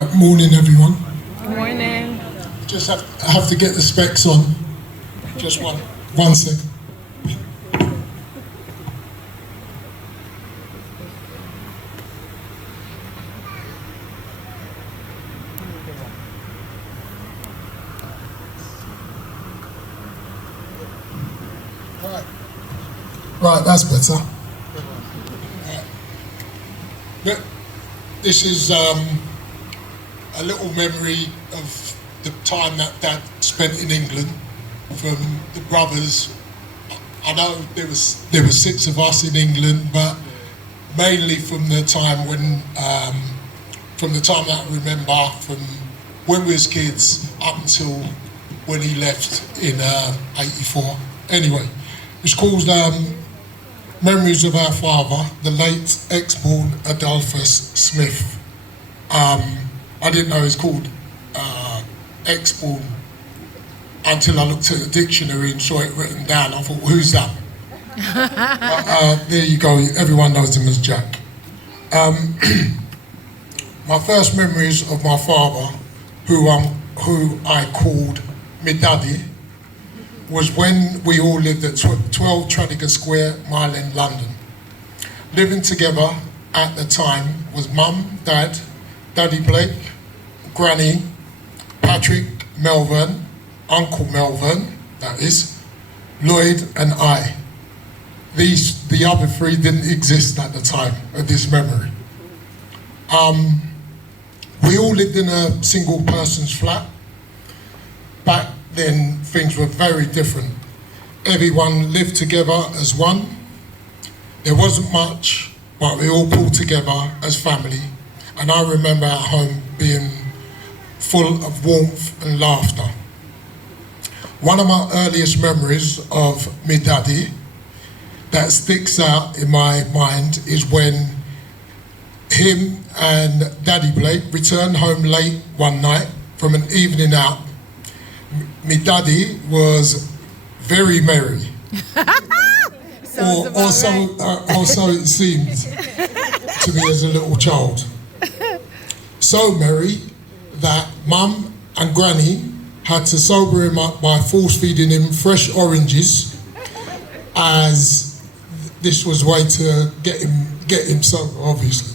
Morning, everyone. Morning. Just have to get the specs on. Just one second. Right, that's better. Right. This is a little memory of the time that Dad spent in England from the brothers. I know there were six of us in England, but mainly from the time from the time that I remember, from when we was kids up until when he left in '84. Anyway, it's called Memories of Our Father, the late ex-born Adolphus Smith. I didn't know it was called ex-born until I looked at the dictionary and saw it written down. I thought, who's that? But, there you go, everyone knows him as Jack. My first memories of my father, who I called my daddy, was when we all lived at 12 Trafalgar Square, Mile End, London. Living together at the time was Mum, Dad, Daddy Blake, Granny, Patrick, Melvern, Uncle Melvern, that is, Lloyd and I. The other three didn't exist at the time of this memory. We all lived in a single person's flat. Back then things were very different. Everyone lived together as one. There wasn't much, but we all pulled together as family. And I remember at home being full of warmth and laughter. One of my earliest memories of me daddy that sticks out in my mind is when him and Daddy Blake returned home late one night from an evening out. Me daddy was very merry. or so it seemed to me as a little child. So merry that Mum and Granny had to sober him up by force feeding him fresh oranges, as this was a way to get him sober, obviously.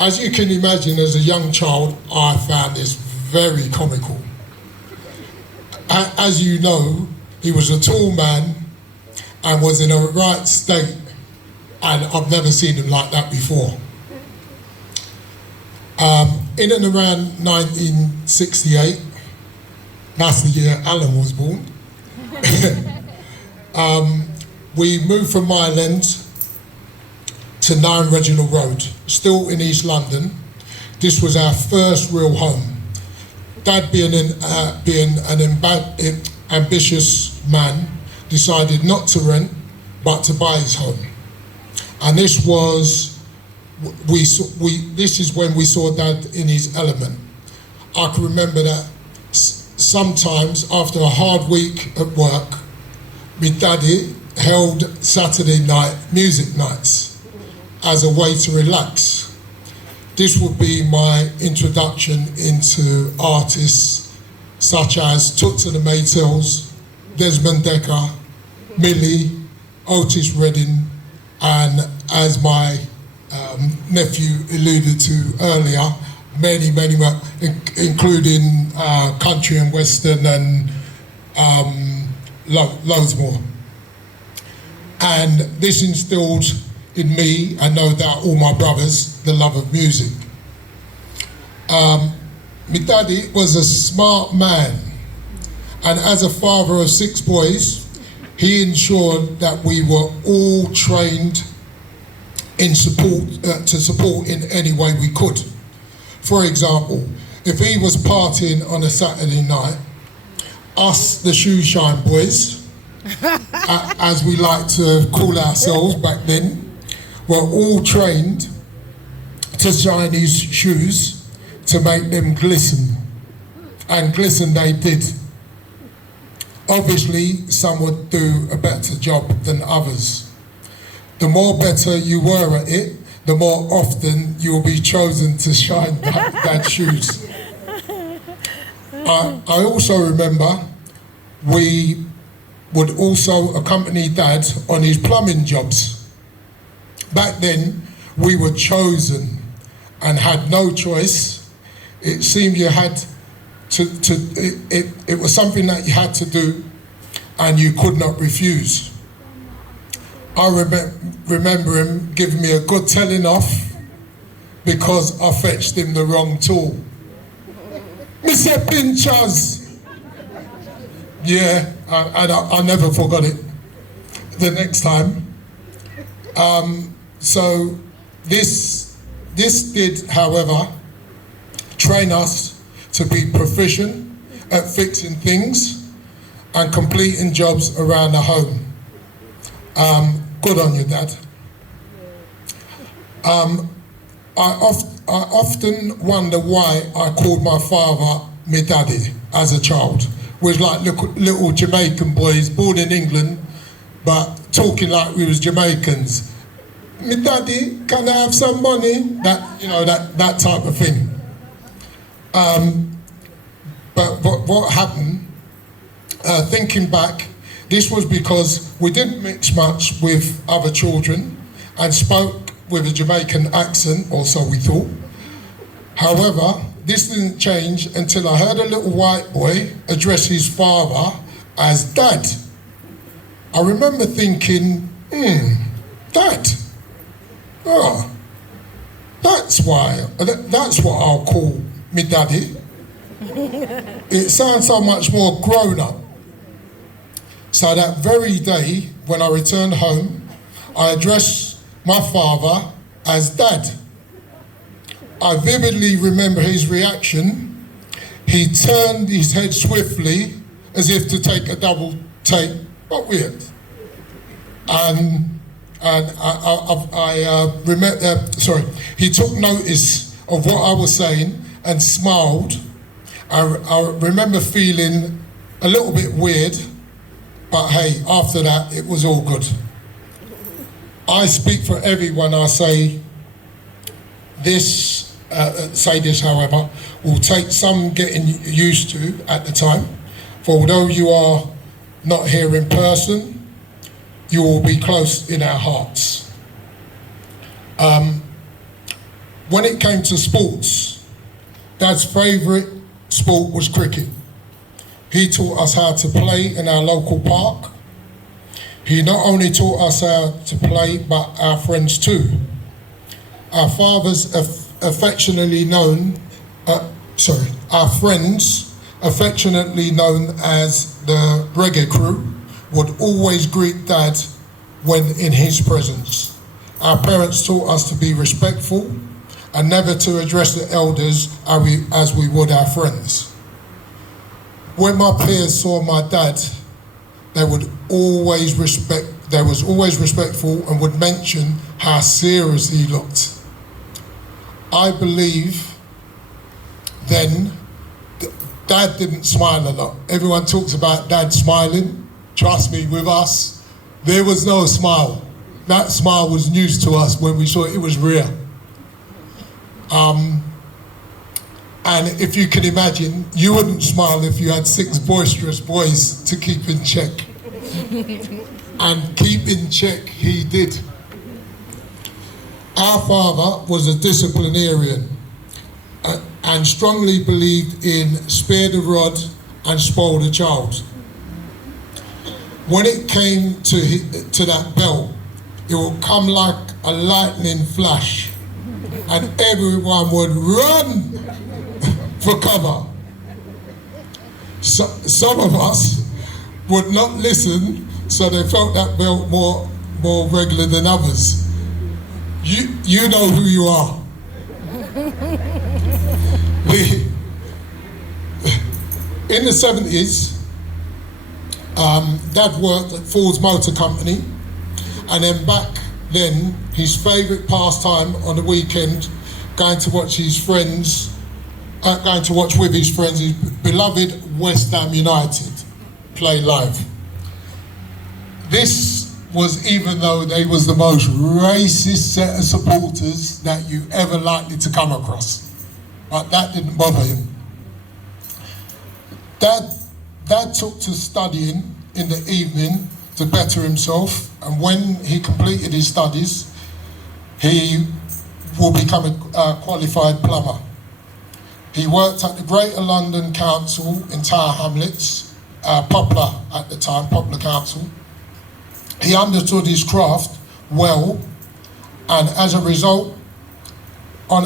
As you can imagine, as a young child, I found this very comical. As you know, he was a tall man and was in a right state, and I've never seen him like that before. In and around 1968, that's the year Alan was born, we moved from Mile End to 9 Reginald Road, still in East London. This was our first real home. Dad, being an ambitious man, decided not to rent, but to buy his home. And this is when we saw Dad in his element. I can remember that sometimes after a hard week at work, my daddy held Saturday night music nights as a way to relax. This would be my introduction into artists such as Toots and the Maytals, Desmond Dekker, Millie, Otis Redding, and as my nephew alluded to earlier, many more, including country and western and loads more. And this instilled in me, and no doubt all my brothers, the love of music. My daddy was a smart man, and as a father of 6 boys, he ensured that we were all trained in to support in any way we could. For example, if he was partying on a Saturday night, us, the shoe shine boys, as we like to call ourselves back then, were all trained to shine his shoes to make them glisten. And glisten they did. Obviously, some would do a better job than others. The more better you were at it, the more often you'll be chosen to shine Dad's shoes. I also remember we would also accompany Dad on his plumbing jobs. Back then, we were chosen and had no choice. It seemed you had it was something that you had to do and you could not refuse. I remember him giving me a good telling off because I fetched him the wrong tool. Mr. Pinchers! Yeah, and I never forgot it the next time. So this did, however, train us to be proficient at fixing things and completing jobs around the home. Good on you, Dad. I often wonder why I called my father me daddy as a child. We was like little Jamaican boys born in England, but talking like we was Jamaicans. Me daddy, can I have some money? That type of thing. But what happened, thinking back, this was because we didn't mix much with other children and spoke with a Jamaican accent, or so we thought. However, this didn't change until I heard a little white boy address his father as Dad. I remember thinking, Dad? Oh, that's what I'll call me daddy. It sounds so much more grown up. So that very day, when I returned home, I addressed my father as Dad. I vividly remember his reaction. He turned his head swiftly, as if to take a double take. What weird. And I remember. He took notice of what I was saying and smiled. I remember feeling a little bit weird, but hey, after that, it was all good. I speak for everyone. I say this, however, will take some getting used to at the time. For although you are not here in person, you will be close in our hearts. When it came to sports, Dad's favourite sport was cricket. He taught us how to play in our local park. He not only taught us how to play, but our friends too. Our fathers affectionately known, our friends, affectionately known as the reggae crew, would always greet Dad when in his presence. Our parents taught us to be respectful and never to address the elders as we would our friends. When my peers saw my dad, they was always respectful and would mention how serious he looked. I believe then Dad didn't smile a lot. Everyone talks about Dad smiling. Trust me, with us, there was no smile. That smile was news to us when we saw it was real. And if you can imagine, you wouldn't smile if you had 6 boisterous boys to keep in check. And keep in check he did. Our father was a disciplinarian and strongly believed in spare the rod and spoil the child. When it came to that belt, it would come like a lightning flash and everyone would run for cover. Some of us would not listen, so they felt that belt more regular than others. You know who you are. In the 70s, Dad worked at Ford's Motor Company, and then back then, his favourite pastime on the weekend, going to watch with his friends, his beloved West Ham United play live. This was, even though they was the most racist set of supporters that you ever likely to come across. But that didn't bother him. Dad took to studying in the evening to better himself, and when he completed his studies, he will become a qualified plumber. He worked at the Greater London Council in Tower Hamlets, Poplar at the time, Poplar Council. He understood his craft well, and as a result, a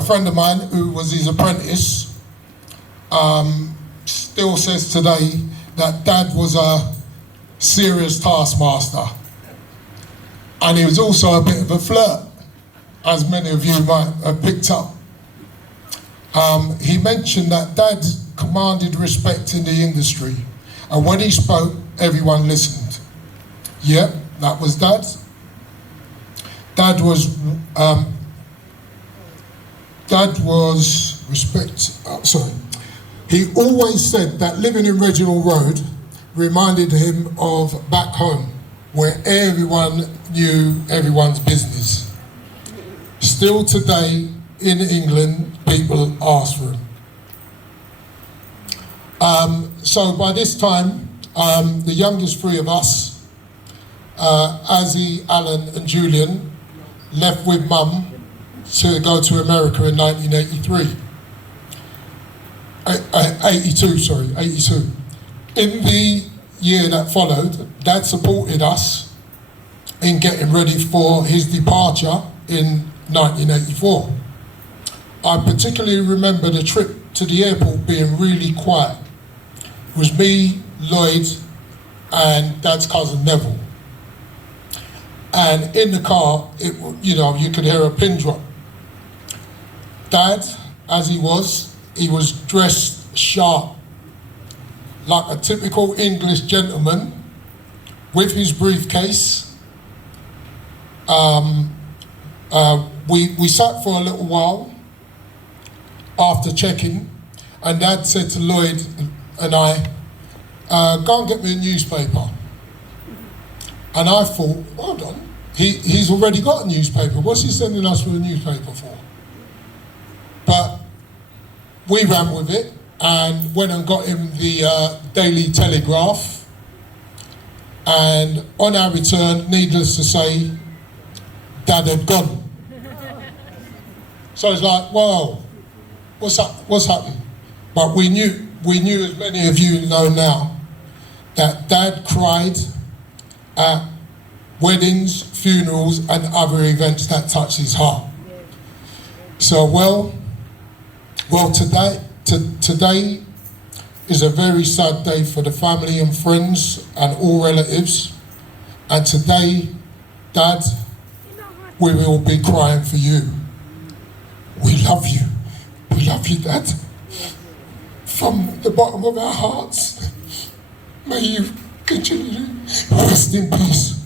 friend of mine who was his apprentice still says today that Dad was a serious taskmaster, and he was also a bit of a flirt, as many of you might have picked up. He mentioned that Dad commanded respect in the industry, and when he spoke, everyone listened. Yep, that was Dad. Dad was he always said that living in Reginald Road reminded him of back home, where everyone knew everyone's business. Still today in England, people ask for him. So by this time, the youngest three of us, Azzy, Alan and Julian, left with Mum to go to America in 1983. 82. In the year that followed, Dad supported us in getting ready for his departure in 1984. I particularly remember the trip to the airport being really quiet. It was me, Lloyd, and Dad's cousin Neville. And in the car, you could hear a pin drop. Dad, as he was dressed sharp, like a typical English gentleman, with his briefcase. We sat for a little while after checking, and Dad said to Lloyd and I, go and get me a newspaper. And I thought, hold on, he's already got a newspaper. What's he sending us with a newspaper for? But we ran with it and went and got him the Daily Telegraph. And on our return, needless to say, Dad had gone. So it's like, well, what's happened? But we knew, as many of you know now, that Dad cried at weddings, funerals, and other events that touched his heart. So, today is a very sad day for the family and friends and all relatives. And today, Dad, we will be crying for you. We love you. We love you, Dad. From the bottom of our hearts, may you continue to rest in peace.